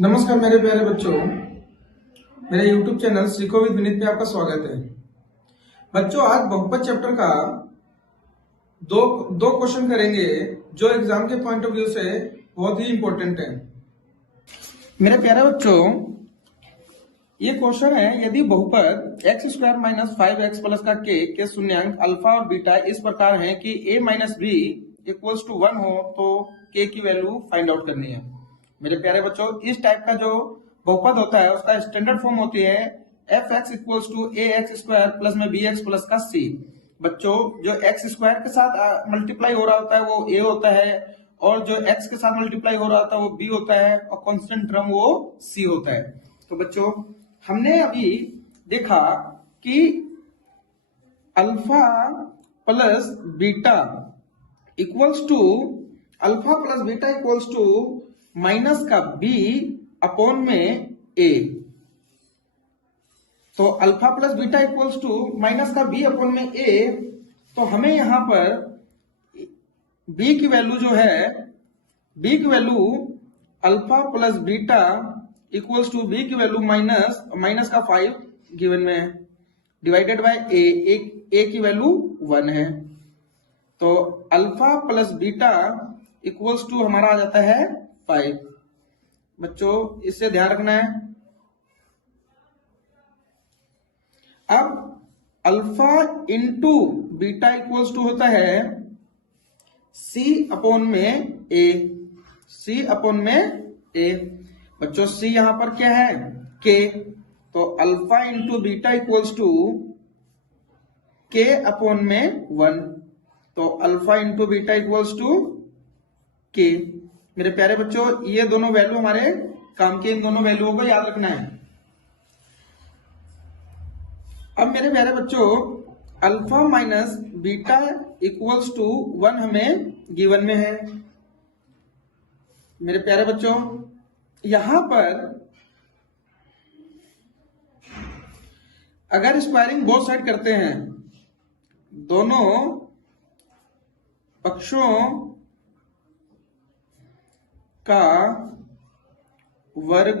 नमस्कार मेरे प्यारे बच्चों, मेरे YouTube चैनल सीखो विद विनीत पे आपका स्वागत है। बच्चों, आज बहुपद चैप्टर का दो दो क्वेश्चन करेंगे जो एग्जाम के पॉइंट ऑफ व्यू से बहुत ही इंपॉर्टेंट है। मेरे प्यारे बच्चों, ये क्वेश्चन है, यदि बहुपद x square minus 5x plus का के शून्यांक अल्फा और बीटा इस प्रकार है कि a minus B equals to 1 हो तो k की वैल्यू फाइंड आउट करनी है। मेरे प्यारे बच्चों, इस टाइप का जो बहुपद होता है उसका स्टैंडर्ड फॉर्म होती है F X equals to A X square plus में बी एक्स प्लस का सी। बच्चों, जो एक्स स्क्वायर के साथ मल्टीप्लाई हो रहा होता है वो ए होता है, और जो एक्स के साथ मल्टीप्लाई हो रहा होता है वो बी होता है, और कांस्टेंट टर्म वो सी होता है। तो बच्चों, हमने अभी देखा कि alpha plus beta equals to minus का बी अपॉन में ए। तो alpha plus beta equals to minus का बी अपॉन में ए, तो हमें यहां पर बी की वैल्यू जो है, बी की value alpha plus beta equals to B की वैल्यू माइनस का 5 गिवन में है, डिवाइडेड बाय ए की वैल्यू 1 है। तो alpha plus beta equals to हमारा आ जाता है 5। बच्चों, इससे ध्यान रखना है। अब alpha into beta equals to होता है सी अपॉन में ए, सी अपॉन में ए। बच्चों, सी यहां पर क्या है, के। तो alpha into beta equals to K upon में 1। तो alpha into beta equals to K. मेरे प्यारे बच्चों, ये दोनों वैल्यू हमारे काम के, इन दोनों वैल्यूओं को याद रखना है। अब मेरे प्यारे बच्चों, alpha minus beta equals to 1 हमें गिवन में है। मेरे प्यारे बच्चों, यहां पर अगर स्क्वायरिंग बोथ साइड करते हैं, दोनों पक्षों का वर्ग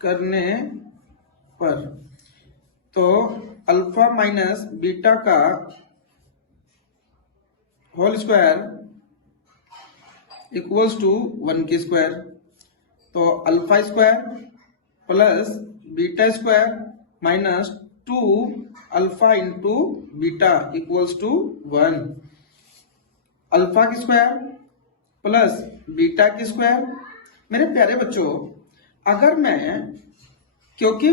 करने पर, तो अल्फा माइनस बीटा का होल स्क्वायर इक्वल्स टू 1 की स्क्वायर। तो alpha square plus beta square minus 2 alpha into beta equals to 1। Alpha की स्क्वायर प्लस बीटा की स्क्वायर। मेरे प्यारे बच्चों, अगर मैं, क्योंकि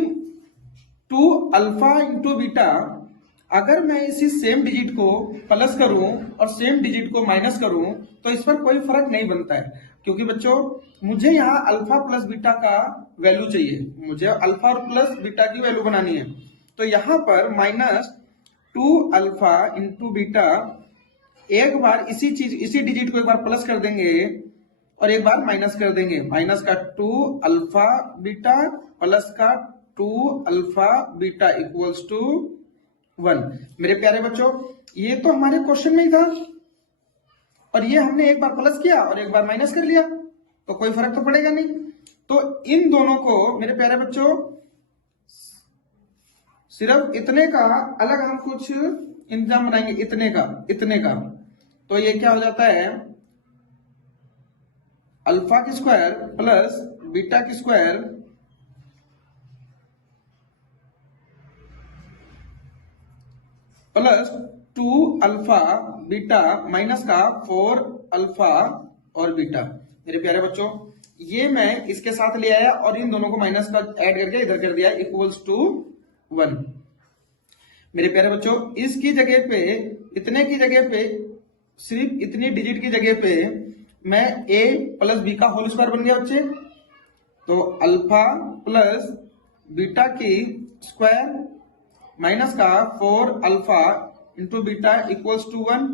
2 अल्फा इंटू बीटा, अगर मैं इसी सेम डिजिट को प्लस करूं और सेम डिजिट को माइनस करूं तो इस पर कोई फर्क नहीं बनता है, क्योंकि बच्चों मुझे यहाँ अल्फा प्लस बीटा का वैल्यू चाहिए, मुझे अल्फा और प्लस बीटा की वैल्यू बनानी है। तो यहां पर माइनस 2 अल्फा इंटू बीटा, एक बार इसी डिजिट को एक बार प्लस कर देंगे और एक बार माइनस कर देंगे। माइनस का 2 अल्फा बीटा प्लस का 2 अल्फा बीटा इक्वल्स टू 1। मेरे प्यारे बच्चों, ये तो हमारे क्वेश्चन में ही था, और ये हमने एक बार प्लस किया और एक बार माइनस कर लिया, तो कोई फर्क तो पड़ेगा नहीं। तो इन दोनों को मेरे प्यारे बच्चों सिर्फ इतने का अलग हम कुछ इंतजाम बनाएंगे, इतने का। तो ये क्या हो जाता है, अल्फा की स्क्वायर प्लस बीटा की square plus 2 alpha beta minus का 4 अल्फा और बीटा। मेरे प्यारे बच्चों, ये मैं इसके साथ ले आया और इन दोनों को माइनस का ऐड करके इधर कर दिया इक्वल्स टू 1। मेरे प्यारे बच्चों, इसकी जगह पे, इतने की जगह पे, सिर्फ इतनी डिजिट की जगह पे मैं a प्लस बी का होल स्क्वायर बन गया बच्चे। तो अल्फा प्लस बीटा की स्क्वायर माइनस का 4 alpha into beta equals to 1।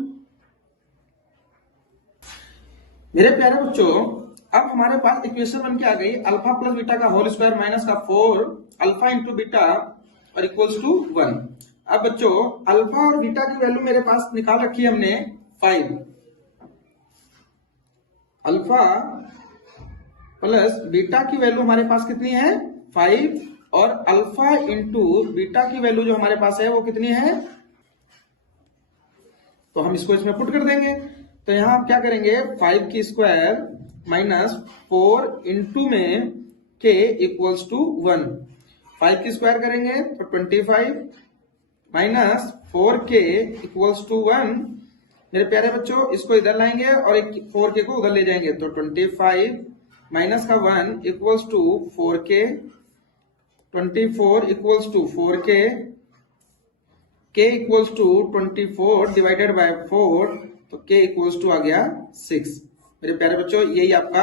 मेरे प्यारे बच्चों, अब हमारे पास इक्वेशन बन के आ गई अल्फा प्लस बीटा का होल स्क्वायर माइनस का 4 अल्फा इंटू बीटा और इक्वल्स टू 1। अब बच्चों, अल्फा और बीटा की वैल्यू मेरे पास निकाल रखी है हमने 5। अल्फा प्लस बीटा की वैल्यू हमारे पास कितनी है 5 और अल्फा इंटू बीटा की वैल्यू जो हमारे पास है वो कितनी है, तो हम इसको इसमें पुट कर देंगे। तो यहां हम क्या करेंगे 5 की स्क्वायर माइनस 4 इंटू में k इक्वल्स टू 1, 5 की स्क्वायर करेंगे तो 25 माइनस 4k इक्वल्स टू 1। मेरे प्यारे बच्चों इसको इधर लाएंगे और 4k को उधर ले जाएंगे तो 25 माइनस का 1 equals to 4k, 24 equals to 4k, k equals to 24 divided by 4, तो k इक्वल्स टू आ गया 6। मेरे प्यारे बच्चों यही आपका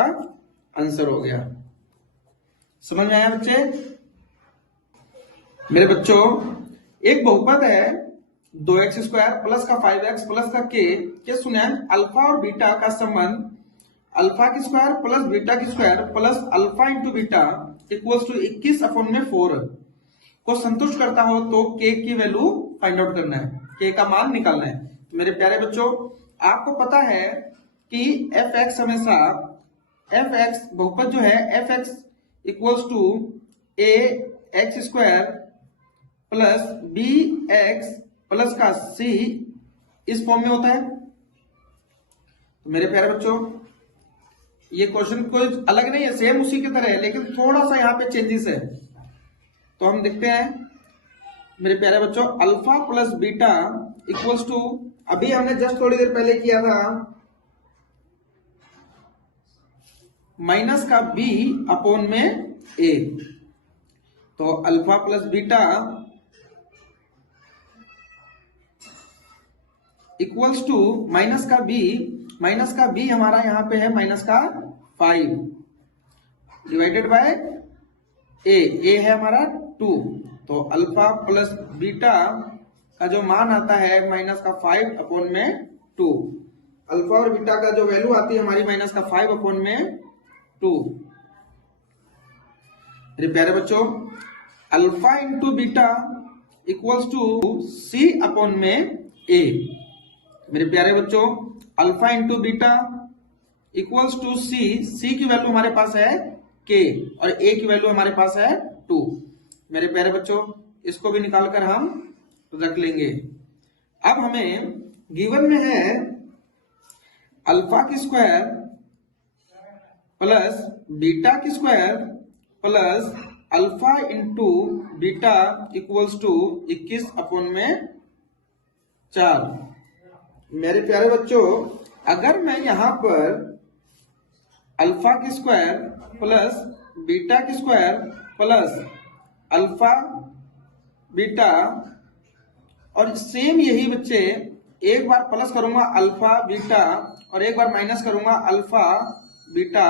आंसर हो गया। समझ में आया बच्चे? मेरे बच्चों एक बहुपद है 2x स्क्वायर प्लस का 5x प्लस का के सुने अल्फा और बीटा का संबंध अल्फा की स्क्वायर प्लस बीटा की square plus alpha into beta equals to 21/4 को संतुष्ट करता हो तो के की वैल्यू फाइंड आउट करना है, के का मान निकालना है। मेरे प्यारे बच्चों आपको पता है कि fx हमेशा fx बहुपद जो है fx equals to a x square plus b x plus का c इस फॉर्म में होता है। तो मेरे प्यारे बच्चों ये क्वेश्चन कोई अलग नहीं है, सेम उसी की तरह है, लेकिन थोड़ा सा यहाँ पे चेंजेस है। तो हम देखते हैं मेरे प्यारे बच्चों alpha plus beta equals to, अभी हमने जस्ट थोड़ी देर पहले किया था माइनस का b अपॉन में a। तो alpha plus beta equals to minus का b हमारा यहां पे है माइनस का 5 डिवाइडेड बाय a है हमारा 2। तो अल्फा प्लस बीटा का जो मान आता है माइनस का 5 अपॉन में 2, अल्फा और बीटा का जो वैल्यू आती है हमारी माइनस का 5 अपॉन में 2। मेरे प्यारे बच्चों alpha into beta equals to c upon में a। मेरे प्यारे बच्चों alpha into beta equals to c की वैल्यू हमारे पास है k और a की वैल्यू हमारे पास है 2। मेरे प्यारे बच्चों इसको भी निकालकर हम रख लेंगे। अब हमें गिवन में है अल्फा की स्क्वायर प्लस बीटा की square plus alpha into beta equals to 21 upon में 4। मेरे प्यारे बच्चों अगर मैं यहां पर अल्फा की स्क्वायर प्लस बीटा की स्क्वायर प्लस अल्फा बीटा और सेम यही बच्चे एक बार प्लस करूंगा अल्फा बीटा और एक बार माइनस करूंगा alpha beta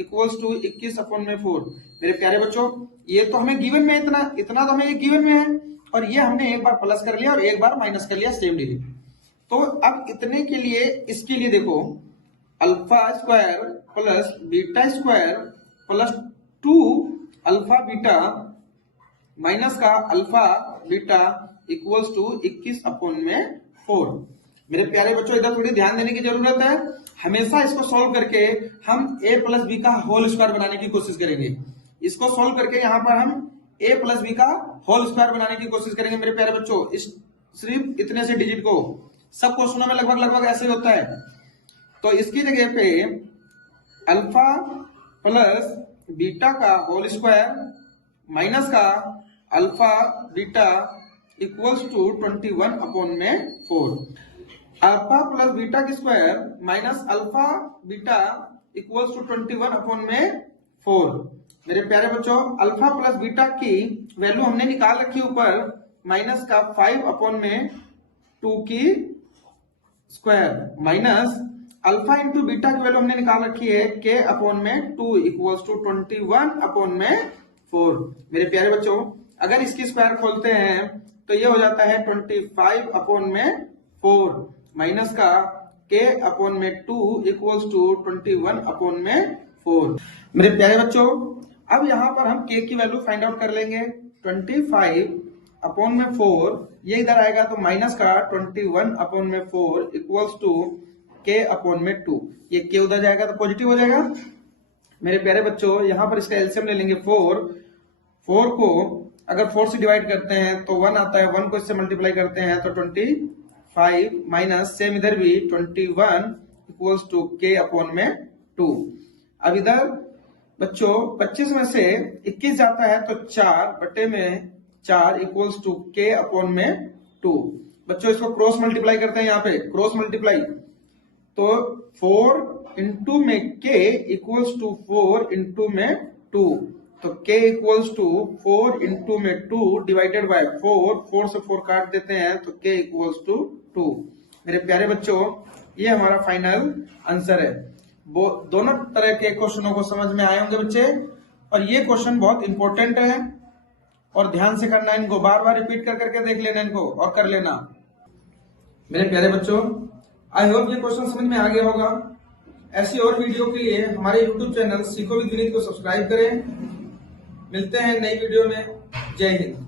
equals to 21 upon में 4। मेरे प्यारे बच्चों ये तो हमें गिवन में इतना तो हमें ये गिवन में है और ये हमने एक बार प्लस कर लिया और एक बार माइनस कर लिया सेम डिग्री। तो अब इतने के लिए इसके लिए देखो alpha square plus beta square plus 2 alpha beta minus का alpha beta equals to 21 upon में 4। मेरे प्यारे बच्चों इधर थोड़ी ध्यान देने की जरूरत है। हमेशा इसको सॉल्व करके हम a प्लस बी का होल स्क्वायर बनाने की कोशिश करेंगे। इसको सॉल्व करके यहाँ पर हम a प्लस बी का होल स्क्वायर बनाने की कोशिश करेंगे। मेरे प्यारे बच्चों इस सिर्फ इतने से डिजिट को सब क्वेश्चनों में लगभग ऐसे ही होता है। तो इसकी जगह पे अल्फा प्लस बीटा का होल स्क्वायर माइनस का alpha beta equals to 21 upon में 4। अल्फा प्लस बीटा की square minus alpha beta equals to 21 upon में 4। मेरे प्यारे बच्चों अल्फा प्लस बीटा की वैल्यू हमने निकाल रखी ऊपर माइनस का 5 अपॉन में 2 की square minus alpha into beta की वैल्यू हमने निकाल रखी है k अपॉन में 2 इक्वल्स टू 21 अपॉन में 4। मेरे प्यारे बच्चों अगर इसकी स्क्वायर खोलते हैं तो ये हो जाता है 25 अपॉन में 4 माइनस का k अपॉन में 2 इक्वल्स टू 21 अपॉन में 4। मेरे प्यारे बच्चों अब यहाँ पर हम k की वैल्यू फाइंड आउट कर लेंगे। 25 अपॉन में 4 ये इधर आएगा तो माइनस का 21 अपॉन में 4 इक्वल्स टू k अपॉन में 2। ये k उधर जाएगा तो पॉजिटिव हो जाएगा। मेरे प्यारे बच्चों यहाँ पर इसका एलसीएम ले लेंगे 4। 4 को अगर 4 से डिवाइड करते हैं तो 1 आता है, 1 को इससे मल्टीप्लाई करते हैं तो 25 माइनस सेम इधर भी 21 इक्वल्स टू के अपॉन में 2। अब इधर बच्चों 25 में से 21 जाता है तो 4 बटे में 4 इक्वल्स टू के अपॉन में 2। बच्चों इसको क्रॉस मल्टीप्लाई करते हैं, यहाँ पे क्रॉस मल्टीप्लाई तो 4 इंटू में के इक्वल्स टू 4 इंटू में 2, तो k इक्वल्स टू 4 इंटू में 2 डिवाइडेड बाय 4 से 4 काट देते हैं तो k इक्वल्स टू 2। मेरे प्यारे बच्चों ये हमारा फाइनल आंसर है। वो दोनों तरह के क्वेश्चनों को समझ में आए होंगे बच्चे, और ये क्वेश्चन बहुत इंपॉर्टेंट है और ध्यान से करना, इनको बार बार रिपीट कर करके देख लेना इनको और कर लेना। मेरे प्यारे बच्चों आई होप ये क्वेश्चन समझ में आ गया होगा। ऐसी और वीडियो के लिए हमारे यूट्यूब चैनल सीखो विद विनीत को सब्सक्राइब करें। मिलते हैं नई वीडियो में। जय हिंद।